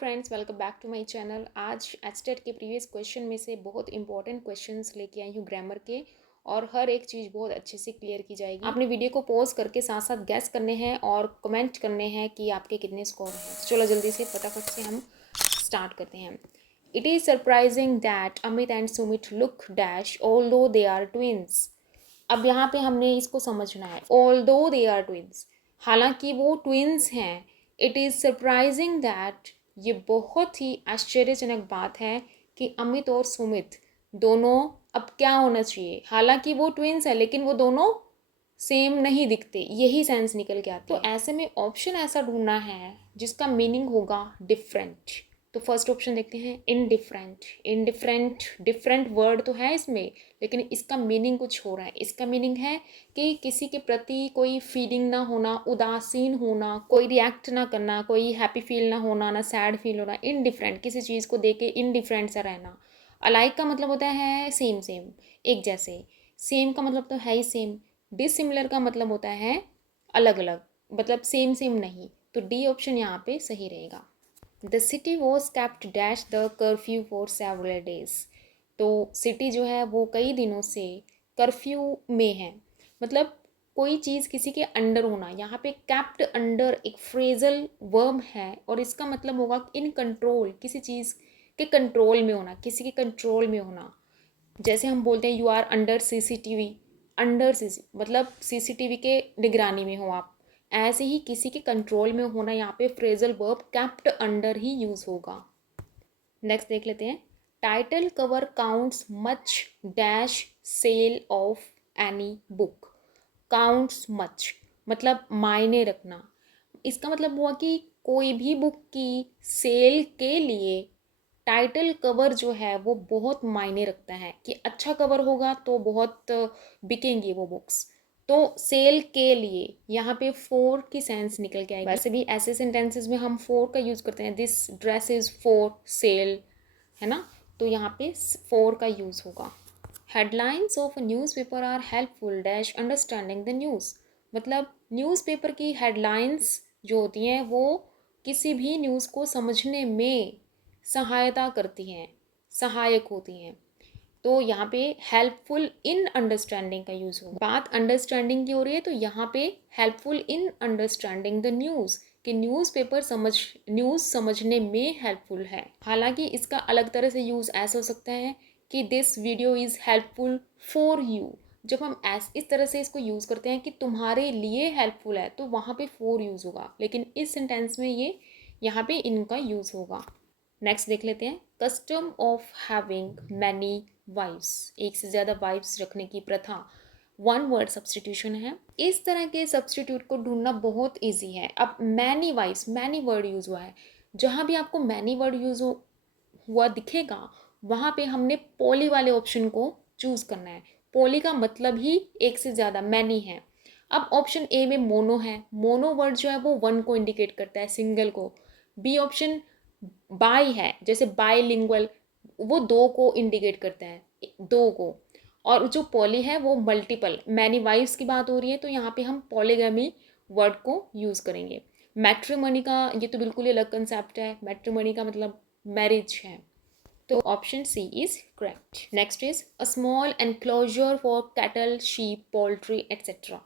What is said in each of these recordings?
Friends, welcome back to my channel. आज HTET के previous question में से बहुत इंपॉर्टेंट क्वेश्चंस लेके आई हूँ ग्रामर के, और हर एक चीज़ बहुत अच्छे से क्लियर की जाएगी। आपने वीडियो को पॉज करके साथ साथ गैस करने हैं और कमेंट करने हैं कि आपके कितने स्कोर हैं। तो चलो जल्दी से फटाफट से हम स्टार्ट करते हैं। It is surprising that Amit and Sumit look dash although they are twins. अब यहाँ पे हमने इसको समझना है, ऑल्दो दे आर ट्विंस, हालांकि वो ट्विंस हैं। इट इज़ सरप्राइजिंग दैट, ये बहुत ही आश्चर्यजनक बात है कि अमित और सुमित दोनों, अब क्या होना चाहिए, हालांकि वो ट्विंस है लेकिन वो दोनों सेम नहीं दिखते, यही सेंस निकल के आते हैं। तो ऐसे में ऑप्शन ऐसा ढूंढना है जिसका मीनिंग होगा डिफरेंट। तो फर्स्ट ऑप्शन देखते हैं, इनडिफरेंट। इनडिफरेंट डिफरेंट वर्ड तो है इसमें, लेकिन इसका मीनिंग कुछ हो रहा है। इसका मीनिंग है कि किसी के प्रति कोई फीलिंग ना होना, उदासीन होना, कोई रिएक्ट ना करना, कोई हैप्पी फील ना होना, ना सैड फील होना। इनडिफरेंट, किसी चीज़ को देख के इनडिफरेंट सा रहना। अलाइक का मतलब होता है सेम सेम, एक जैसे। सेम का मतलब तो है ही सेम। डिसिमिलर का मतलब होता है अलग अलग, मतलब सेम सेम नहीं। तो डी ऑप्शन यहाँ पे सही रहेगा। The city was kept dash the curfew for several days. तो सिटी जो है वो कई दिनों से कर्फ्यू में है, मतलब कोई चीज़ किसी के अंडर होना। यहाँ पे कैप्ट अंडर एक फ्रेजल वर्ब है और इसका मतलब होगा इन कंट्रोल, किसी चीज़ के कंट्रोल में होना, किसी के कंट्रोल में होना। जैसे हम बोलते हैं you are under CCTV, under CC मतलब सीसीटीवी के निगरानी में हो आप। ऐसे ही किसी के कंट्रोल में होना, यहाँ पे फ्रेजल वर्ब कैप्ट अंडर ही यूज होगा। नेक्स्ट देख लेते हैं। Title cover counts much dash sale of any book. Counts much मतलब मायने रखना। इसका मतलब हुआ कि कोई भी बुक की सेल के लिए टाइटल कवर जो है वो बहुत मायने रखता है, कि अच्छा कवर होगा तो बहुत बिकेंगी वो बुक्स। तो सेल के लिए यहाँ पे फोर की सेंस निकल के आएगी। वैसे भी ऐसे सेंटेंसेस में हम फोर का यूज़ करते हैं, this dress is for sale, है ना। तो यहाँ पे फोर का यूज़ होगा। Headlines of a newspaper are helpful dash understanding the news. मतलब न्यूज़पेपर की हेडलाइंस जो होती हैं वो किसी भी न्यूज़ को समझने में सहायता करती हैं, सहायक होती हैं। तो यहाँ पे हेल्पफुल इन अंडरस्टैंडिंग का यूज़ होगा। बात अंडरस्टैंडिंग की हो रही है तो यहाँ पे helpful in understanding the news, कि न्यूज़पेपर न्यूज़ समझने में हेल्पफुल है। हालांकि इसका अलग तरह से यूज़ ऐसा हो सकता है कि this video is helpful for you. जब हम इस तरह से इसको यूज़ करते हैं कि तुम्हारे लिए हेल्पफुल है, तो वहाँ पे फॉर यूज़ होगा, लेकिन इस सेंटेंस में ये यहाँ पे इनका यूज़ होगा। नेक्स्ट देख लेते हैं। Custom of having many wives, एक से ज़्यादा वाइफ्स रखने की प्रथा। वन वर्ड सब्सटीट्यूशन है। इस तरह के सब्सटीट्यूट को ढूंढना बहुत इजी है। अब many wives, many word use हुआ है, जहाँ भी आपको मैनी वर्ड यूज़ हुआ दिखेगा वहाँ पे हमने पॉली वाले ऑप्शन को चूज़ करना है। पॉली का मतलब ही एक से ज़्यादा, मैनी है। अब ऑप्शन ए में मोनो है, मोनो वर्ड जो है वो वन को इंडिकेट करता है, सिंगल को। बी ऑप्शन बाई है, जैसे बाईलिंगुअल, वो दो को इंडिकेट करता है, दो को। और जो पॉली है वो मल्टीपल, मैनी वाइफ्स की बात हो रही है तो यहाँ पे हम पॉलीगैमी वर्ड को यूज़ करेंगे। मैट्रिमनी का ये तो बिल्कुल ही अलग कंसेप्ट है, मैट्रिमनी का मतलब मैरिज है। तो option C is correct. Next is a small enclosure for cattle, sheep, poultry etcetera.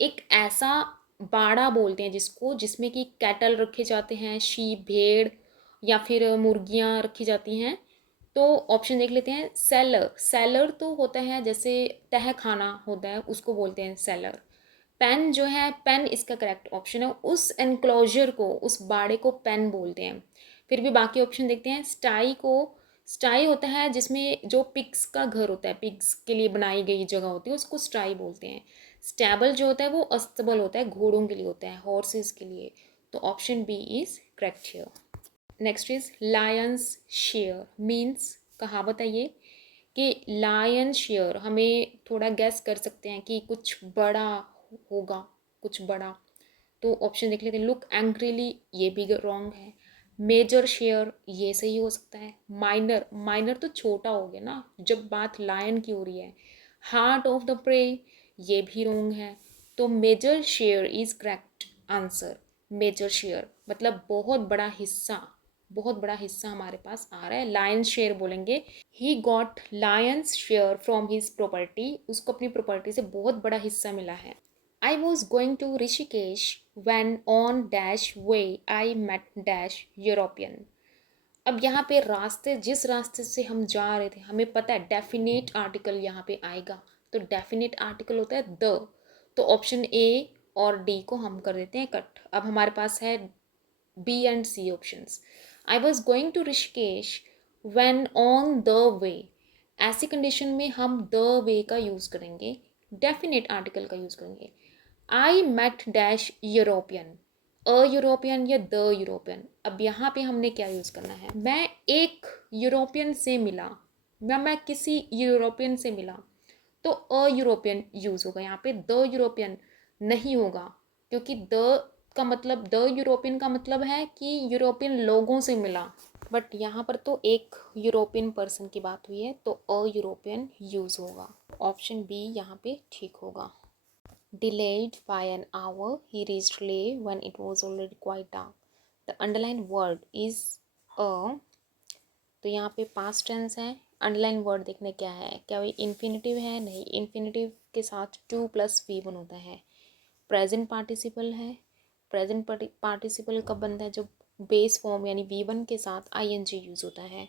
एक ऐसा बाड़ा बोलते हैं जिसको, जिसमें कि कैटल रखे जाते हैं, शीप भेड़ या फिर मुर्गियाँ रखी जाती हैं। तो ऑप्शन देख लेते हैं। सेलर, सेलर तो होता है जैसे तह खाना होता है, उसको बोलते हैं सेलर। पेन जो है, पेन इसका करेक्ट ऑप्शन है। उस एनक्लोजर को, उस बाड़े को पेन बोलते हैं। फिर भी बाकी ऑप्शन देखते हैं। स्टाई को, स्टाई होता है जिसमें जो पिग्स का घर होता है, पिग्स के लिए बनाई गई जगह होती है, उसको स्टाई बोलते हैं। स्टेबल जो होता है वो अस्तबल होता है, घोड़ों के लिए होता है, हॉर्सेस के लिए। तो option B is correct here. Next is lion's share means, कहावत है ये कि लायन शेयर, हमें थोड़ा गैस कर सकते हैं कि कुछ बड़ा होगा, कुछ बड़ा। तो ऑप्शन देख लेते हैं। लुक एंग्रीली, ये भी रॉन्ग है। मेजर शेयर, ये सही हो सकता है। माइनर, माइनर तो छोटा हो गया ना जब बात लायन की हो रही है। हार्ट ऑफ द प्रे, ये भी रॉन्ग है। तो major share is correct answer. Major share मतलब बहुत बड़ा हिस्सा, बहुत बड़ा हिस्सा हमारे पास आ रहा है, लायंस शेयर बोलेंगे। He got lion's share from his property, उसको अपनी प्रॉपर्टी से बहुत बड़ा हिस्सा मिला है। I was going to Rishikesh when on dash way I met dash European. अब यहाँ पे रास्ते, जिस रास्ते से हम जा रहे थे, हमें पता है डेफिनेट आर्टिकल यहाँ पे आएगा, तो डेफिनेट आर्टिकल होता है द, तो ऑप्शन ए और डी को हम कर देते हैं कट। अब हमारे पास है B and C options. I was going to Rishikesh when on the way, ऐसी कंडीशन में हम द वे का यूज़ करेंगे, डेफिनेट आर्टिकल का यूज़ करेंगे। I met dash European, a European या द यूरोपियन। अब यहाँ पे हमने क्या यूज़ करना है, मैं एक यूरोपियन से मिला या मैं किसी यूरोपियन से मिला, तो अ यूरोपियन यूज़ होगा यहाँ पे, द यूरोपियन नहीं होगा, क्योंकि द का मतलब, द यूरोपियन का मतलब है कि यूरोपियन लोगों से मिला, बट यहाँ पर तो एक यूरोपियन पर्सन की बात हुई है, तो अ यूरोपियन यूज़ होगा। ऑप्शन बी यहाँ पे ठीक होगा। Delayed by an hour, he reached late when it was already quite dark. The underlined word is a, तो यहाँ पे past tense है। underlined word देखने क्या है, क्या वही infinitive है, नहीं, infinitive के साथ to plus V1 होता है। present participle है, present participle कब बनता है, जब base form यानी V1 के साथ ing यूज़ होता है।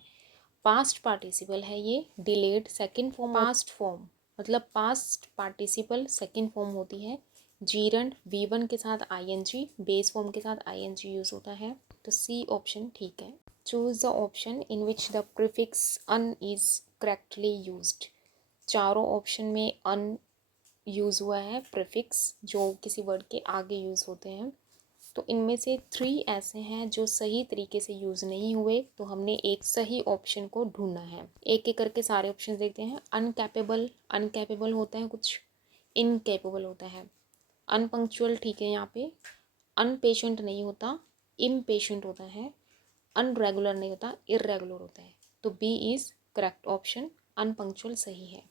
past participle है ये, delayed second form, past form मतलब पास्ट पार्टिसिपल सेकंड फॉर्म होती है। जीरंड V1 के साथ ing, बेस फॉर्म के साथ ing यूज़ होता है, तो सी ऑप्शन ठीक है। Choose the option in which the prefix un is correctly used. चारों ऑप्शन में अन यूज़ हुआ है, प्रीफिक्स जो किसी वर्ड के आगे यूज़ होते हैं, तो इनमें से 3 ऐसे हैं जो सही तरीके से यूज़ नहीं हुए, तो हमने एक सही ऑप्शन को ढूंढना है। एक एक करके सारे ऑप्शन देखते हैं। अनकैपेबल, अनकैपेबल होता है कुछ, इनकैपेबल होता है। अनपंक्चुअल ठीक है यहाँ पे। अनपेशेंट नहीं होता, इम्पेशेंट होता है। अनरेगुलर नहीं होता, इरेगुलर होता है, तो बी इज़ करेक्ट ऑप्शन, अनपंक्चुअल सही है।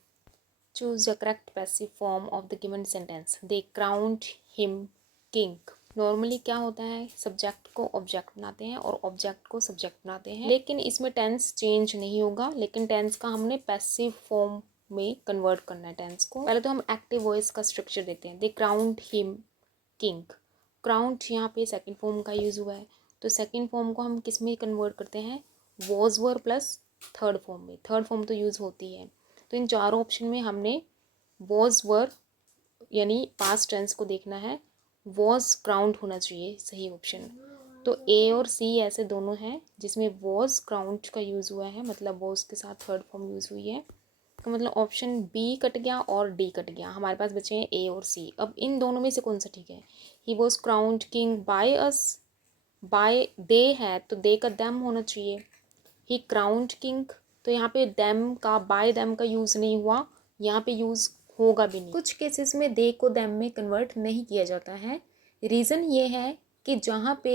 Choose the correct passive form of the given sentence. They crowned him king. Normally क्या होता है, सब्जेक्ट को ऑब्जेक्ट बनाते हैं और ऑब्जेक्ट को सब्जेक्ट बनाते हैं, लेकिन इसमें टेंस चेंज नहीं होगा, लेकिन टेंस का हमने पैसिव फॉर्म में कन्वर्ट करना है टेंस को। पहले तो हम एक्टिव वॉइस का स्ट्रक्चर देते हैं। दे क्राउंड हिम किंग, क्राउंड यहाँ पे सेकंड फॉर्म का यूज़ हुआ है, तो सेकंड फॉर्म को हम किस में कन्वर्ट करते हैं, was were plus third form में। थर्ड फॉर्म तो यूज़ होती है, तो इन चारों ऑप्शन में हमने वॉज वर यानी पास्ट टेंस को देखना है। वॉज क्राउंड होना चाहिए सही ऑप्शन, तो ए और सी ऐसे दोनों हैं जिसमें वॉज क्राउंड का यूज़ हुआ है, मतलब वॉज के साथ थर्ड फॉर्म यूज़ हुई है, तो मतलब ऑप्शन बी कट गया और डी कट गया, हमारे पास बचे हैं ए और सी। अब इन दोनों में से कौन सा ठीक है, he was crowned king by us, by they है तो दे का दैम होना चाहिए। ही क्राउंड किंग, तो यहाँ पे दैम का, बाय दैम का यूज़ नहीं हुआ, यहाँ पे यूज़ होगा भी नहीं। कुछ केसेस में दे को दैम में कन्वर्ट नहीं किया जाता है। रीज़न ये है कि जहाँ पे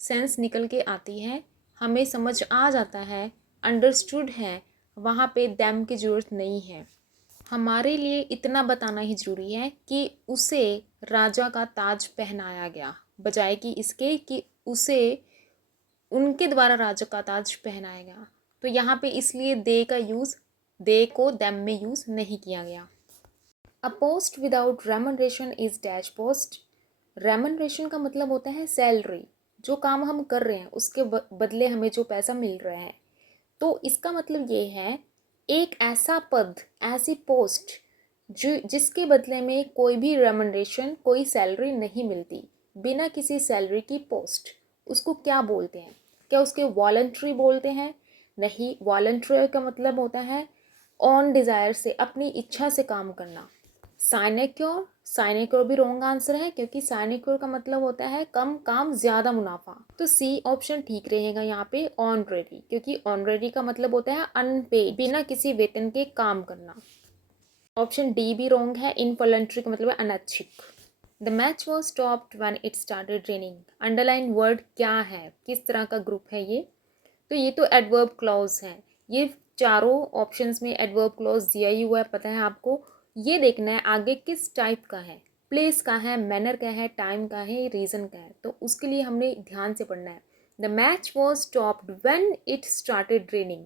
सेंस निकल के आती है, हमें समझ आ जाता है, अंडरस्टूड है, वहाँ पे दैम की ज़रूरत नहीं है। हमारे लिए इतना बताना ही ज़रूरी है कि उसे राजा का ताज पहनाया गया, बजाय कि इसके कि उसे उनके द्वारा राजा का ताज पहनाया गया, तो यहाँ पे इसलिए दे का यूज़, दे को दैम में यूज़ नहीं किया गया। अ post without remuneration is dash post. Remuneration का मतलब होता है सैलरी, जो काम हम कर रहे हैं उसके बदले हमें जो पैसा मिल रहा है, तो इसका मतलब ये है एक ऐसा पद, ऐसी पोस्ट जो जिसके बदले में कोई भी रेमनरेशन, कोई सैलरी नहीं मिलती, बिना किसी सैलरी की पोस्ट, उसको क्या बोलते हैं, क्या उसके वॉलंटरी बोलते हैं, नहीं, वॉलंटरी का मतलब होता है ऑन डिज़ायर से, अपनी इच्छा से काम करना। साइनेक्योर, साइनेक्योर भी रॉन्ग आंसर है, क्योंकि साइनेक्योर का मतलब होता है कम काम ज़्यादा मुनाफा, तो सी ऑप्शन ठीक रहेगा यहाँ पे ऑनरेडी, क्योंकि ऑनरेडी का मतलब होता है अनपेड, बिना किसी वेतन के काम करना। ऑप्शन डी भी रॉन्ग है, इनवॉलंटरी का मतलब है अनैच्छिक। The match was stopped when it started raining. Underline word क्या है, किस तरह का ग्रुप है ये, तो ये तो एडवर्ब क्लॉज है। ये चारों ऑप्शंस में एडवर्ब क्लॉज दिया ही हुआ है, पता है आपको। ये देखना है आगे किस टाइप का है, प्लेस का है, मैनर का है, टाइम का है, रीज़न का है, तो उसके लिए हमने ध्यान से पढ़ना है। The match was stopped when it started raining.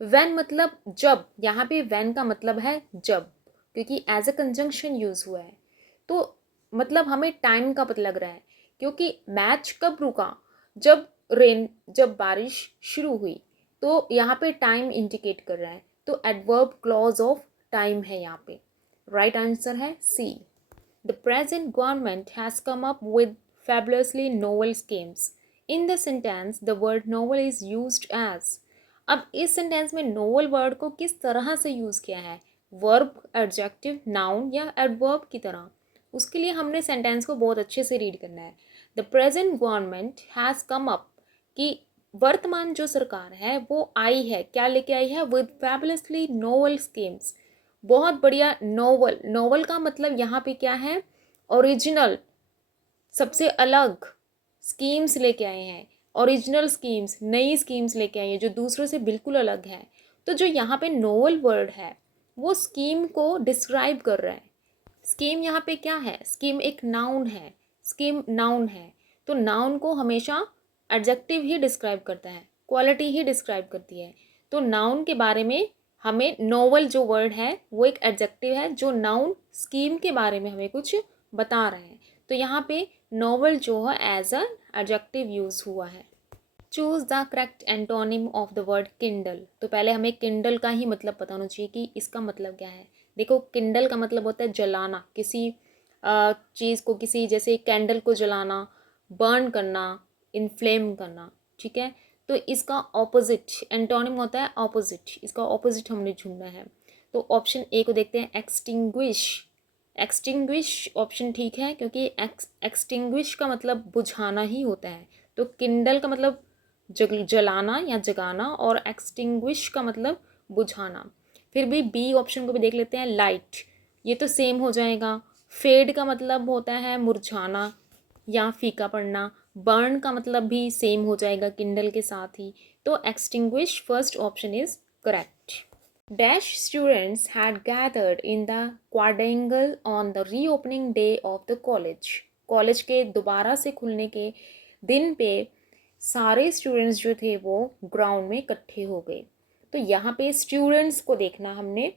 When मतलब जब, यहाँ पे व्हेन का मतलब है जब, क्योंकि एज अ कंजंक्शन यूज हुआ है। तो मतलब हमें टाइम का पता लग रहा है, क्योंकि मैच कब रुका, जब बारिश शुरू हुई। तो यहाँ पे टाइम इंडिकेट कर रहा है, तो एडवर्ब क्लॉज ऑफ टाइम है यहाँ पे। राइट आंसर है C. The present government has come up with fabulously novel schemes. In the sentence, the word novel is used as. अब इस सेंटेंस में नोवल वर्ड को किस तरह से यूज़ किया है, वर्ब, एडजेक्टिव, नाउन या एडवर्ब की तरह। उसके लिए हमने सेंटेंस को बहुत अच्छे से रीड करना है। The present government has come up, कि वर्तमान जो सरकार है वो आई है, क्या लेके आई है, विद फैबुलसली नोवल स्कीम्स, बहुत बढ़िया नोवल। नोवल का मतलब यहाँ पे क्या है, ओरिजिनल, सबसे अलग स्कीम्स लेके आए हैं। ओरिजिनल स्कीम्स, नई स्कीम्स लेके आए हैं जो दूसरों से बिल्कुल अलग है। तो जो यहाँ पे नोवल वर्ड है वो स्कीम को डिस्क्राइब कर रहा है। स्कीम यहाँ पे क्या है, स्कीम एक नाउन है, स्कीम नाउन है। तो नाउन को हमेशा एडजेक्टिव ही डिस्क्राइब करता है, क्वालिटी ही डिस्क्राइब करती है। तो नाउन के बारे में हमें नोवल जो वर्ड है वो एक एडजेक्टिव है जो नाउन स्कीम के बारे में हमें कुछ बता रहे हैं। तो यहाँ पे नोवेल जो है एज अ एडजेक्टिव यूज हुआ है। Choose the correct antonym of the word Kindle. तो पहले हमें किंडल का ही मतलब पता होना चाहिए कि इसका मतलब क्या है। देखो, किंडल का मतलब होता है जलाना, किसी चीज़ को, किसी जैसे कैंडल को जलाना, बर्न करना, इन्फ्लेम करना, ठीक है। तो इसका ऑपोजिट एंटोनिम होता है ऑपोजिट, इसका ऑपोजिट हमने ढूंढना है। तो ऑप्शन ए को देखते हैं, एक्सटिंग्विश। एक्सटिंग्विश ऑप्शन ठीक है, क्योंकि एक्सटिंग्विश का मतलब बुझाना ही होता है। तो किंडल का मतलब जलाना या जगाना, और एक्सटिंग्विश का मतलब बुझाना। फिर भी बी ऑप्शन को भी देख लेते हैं, लाइट। ये तो सेम हो जाएगा। फेड का मतलब होता है मुरझाना या फीका पड़ना। बर्न का मतलब भी सेम हो जाएगा किंडल के साथ ही। तो extinguish first option is correct. Dash students had gathered in the quadrangle on the reopening day of the college. College के दोबारा से खुलने के दिन पे सारे स्टूडेंट्स जो थे वो ग्राउंड में इकट्ठे हो गए। तो यहाँ पे स्टूडेंट्स को देखना हमने,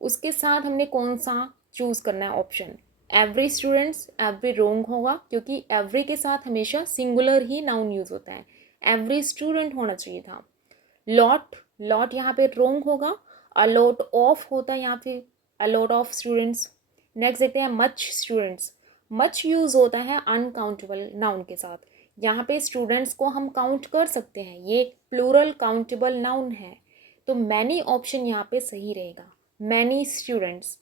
उसके साथ हमने कौन सा चूज़ करना है ऑप्शन। एवरी स्टूडेंट्स, एवरी रोंग होगा, क्योंकि एवरी के साथ हमेशा सिंगुलर ही नाउन यूज़ होता है। एवरी स्टूडेंट होना चाहिए था। लॉट, लॉट यहाँ पे रोंग होगा। अलॉट ऑफ होता है यहाँ पे, अलॉट ऑफ स्टूडेंट्स। नेक्स्ट देखते हैं, मच स्टूडेंट्स। मच यूज़ होता है अनकाउंटेबल नाउन के साथ। यहाँ पे स्टूडेंट्स को हम काउंट कर सकते हैं, ये प्लूरल काउंटेबल नाउन है। तो मैनी ऑप्शन यहाँ पे सही रहेगा। मैनी स्टूडेंट्स,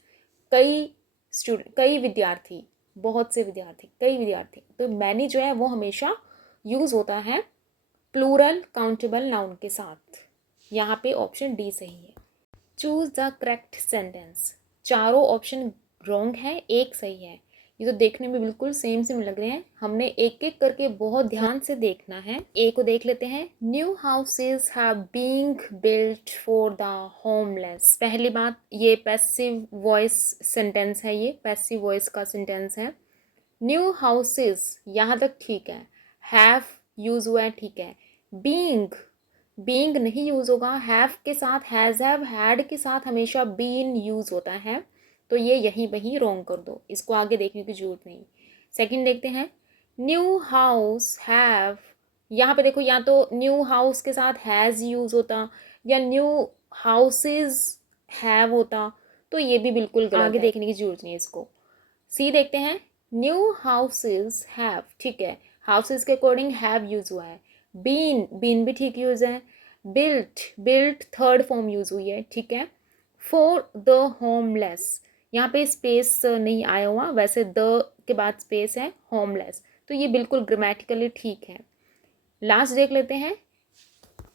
कई विद्यार्थी, बहुत से विद्यार्थी, कई विद्यार्थी। तो मैनी जो है वो हमेशा यूज़ होता है प्लूरल काउंटेबल नाउन के साथ। यहाँ पे ऑप्शन डी सही है। Choose the correct sentence. चारों ऑप्शन रॉन्ग है, एक सही है। ये तो देखने में बिल्कुल सेम सेम लग रहे हैं, हमने एक एक करके बहुत ध्यान से देखना है। ए को देख लेते हैं, new houses have being built for the homeless. पहली बात, ये पैसिव वॉइस सेंटेंस है, ये पैसिव वॉइस का सेंटेंस है। न्यू हाउसेज यहाँ तक ठीक है, हैव यूज हुआ है, ठीक है। बीइंग, बीइंग नहीं यूज़ होगा। हैव के साथ, हैज़, हैव, हैड के साथ हमेशा बीन यूज़ होता है। तो ये यहीं वहीं रोंग कर दो, इसको आगे देखने की जरूरत नहीं। सेकंड देखते हैं, न्यू हाउस हैव। यहाँ पे देखो, या तो न्यू हाउस के साथ हैज़ यूज़ होता या न्यू हाउसेज हैव होता, तो ये भी बिल्कुल गलत आगे है। देखने की जरूरत नहीं है इसको। सी देखते हैं, न्यू हाउसेज हैव, ठीक है, हाउसेज के अकॉर्डिंग हैव यूज़ हुआ है। बीन, बीन भी ठीक यूज़ है। Built, built third form use हुई है, ठीक है। फॉर द होमलेस, यहाँ पे स्पेस नहीं आया हुआ, वैसे द के बाद स्पेस है, होमलेस। तो ये बिल्कुल ग्रामेटिकली ठीक है। लास्ट देख लेते हैं,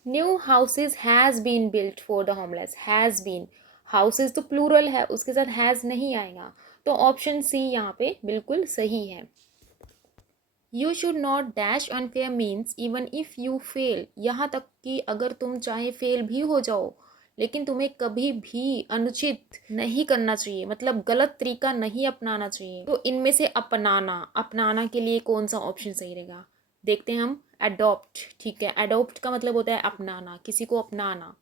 new houses has been built for the homeless. Has been, houses तो प्लूरल है, उसके साथ हैज़ नहीं आएगा। तो ऑप्शन सी यहाँ पे बिल्कुल सही है। You should not dash unfair means even if you fail. यहाँ तक कि अगर तुम चाहे फेल भी हो जाओ, लेकिन तुम्हें कभी भी अनुचित नहीं करना चाहिए, मतलब गलत तरीका नहीं अपनाना चाहिए। तो इनमें से अपनाना, अपनाना के लिए कौन सा ऑप्शन सही रहेगा। देखते हैं हम अडॉप्ट, ठीक है। अडॉप्ट का मतलब होता है अपनाना, किसी को अपनाना।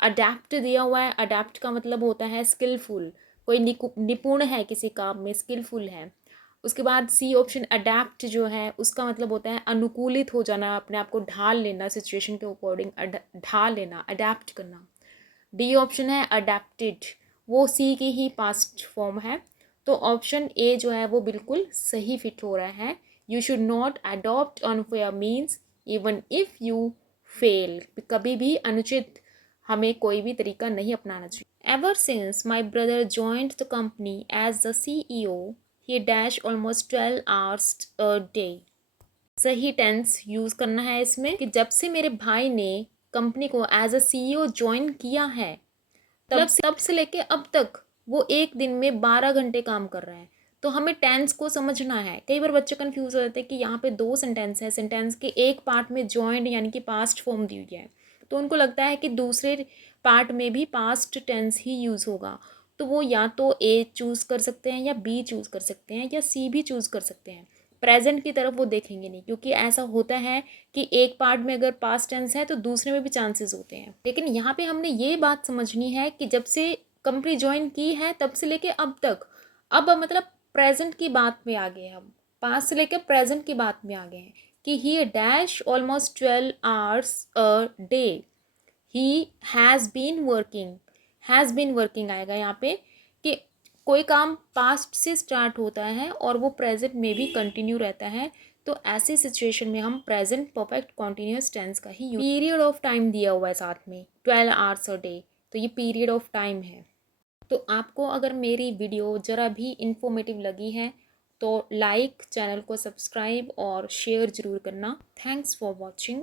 अडेप्ट दिया हुआ है, अडेप्ट का मतलब होता है स्किलफुल, कोई निपुण है किसी काम में, स्किलफुल है। उसके बाद सी ऑप्शन अडेप्ट जो है उसका मतलब होता है अनुकूलित हो जाना, अपने आप को ढाल लेना, सिचुएशन के अकॉर्डिंग ढाल लेना, अडेप्ट करना। डी ऑप्शन है अडेप्टेड, वो सी की ही पास्ट फॉर्म है। तो ऑप्शन ए जो है वो बिल्कुल सही फिट हो रहा है। You should not adopt unfair means even if you fail, कभी भी अनुचित हमें कोई भी तरीका नहीं अपनाना चाहिए। Ever since my brother joined the company as the CEO he dash almost 12 hours a day. सही टेंस यूज़ करना है इसमें कि जब से मेरे भाई ने कंपनी को एज अ CEO ज्वाइन किया है तब से लेके अब तक वो एक दिन में 12 घंटे काम कर रहा है। तो हमें टेंस को समझना है। कई बार बच्चे कंफ्यूज हो जाते हैं कि यहाँ पे 2 सेंटेंस है, सेंटेंस के एक पार्ट में जॉइंड यानी कि पास्ट फॉर्म दी हुई है, तो उनको लगता है कि दूसरे पार्ट में भी पास्ट टेंस ही यूज़ होगा। तो वो या तो ए चूज़ कर सकते हैं या बी चूज़ कर सकते हैं या सी भी चूज़ कर सकते हैं। प्रेजेंट की तरफ वो देखेंगे नहीं, क्योंकि ऐसा होता है कि एक पार्ट में अगर पास्ट टेंस है तो दूसरे में भी चांसेस होते हैं। लेकिन यहाँ पे हमने ये बात समझनी है कि जब से कंपनी ज्वाइन की है तब से लेके अब तक, अब मतलब प्रेजेंट की बात में आ गए हम, पास्ट से लेकर प्रेजेंट की बात में आ गए हैं कि he dash almost 12 hours a day, he has been working आएगा यहाँ पे कि कोई काम पास्ट से स्टार्ट होता है और वो प्रेजेंट में भी कंटिन्यू रहता है। तो ऐसी सिचुएशन में हम प्रेजेंट परफेक्ट कॉन्टिन्यूस टेंस का ही यूज। पीरियड ऑफ टाइम दिया हुआ है साथ में 12 आवर्स अ डे, तो ये पीरियड ऑफ टाइम है। तो आपको अगर मेरी वीडियो ज़रा भी इंफॉर्मेटिव लगी है तो लाइक, चैनल को सब्सक्राइब और शेयर ज़रूर करना। Thanks for watching.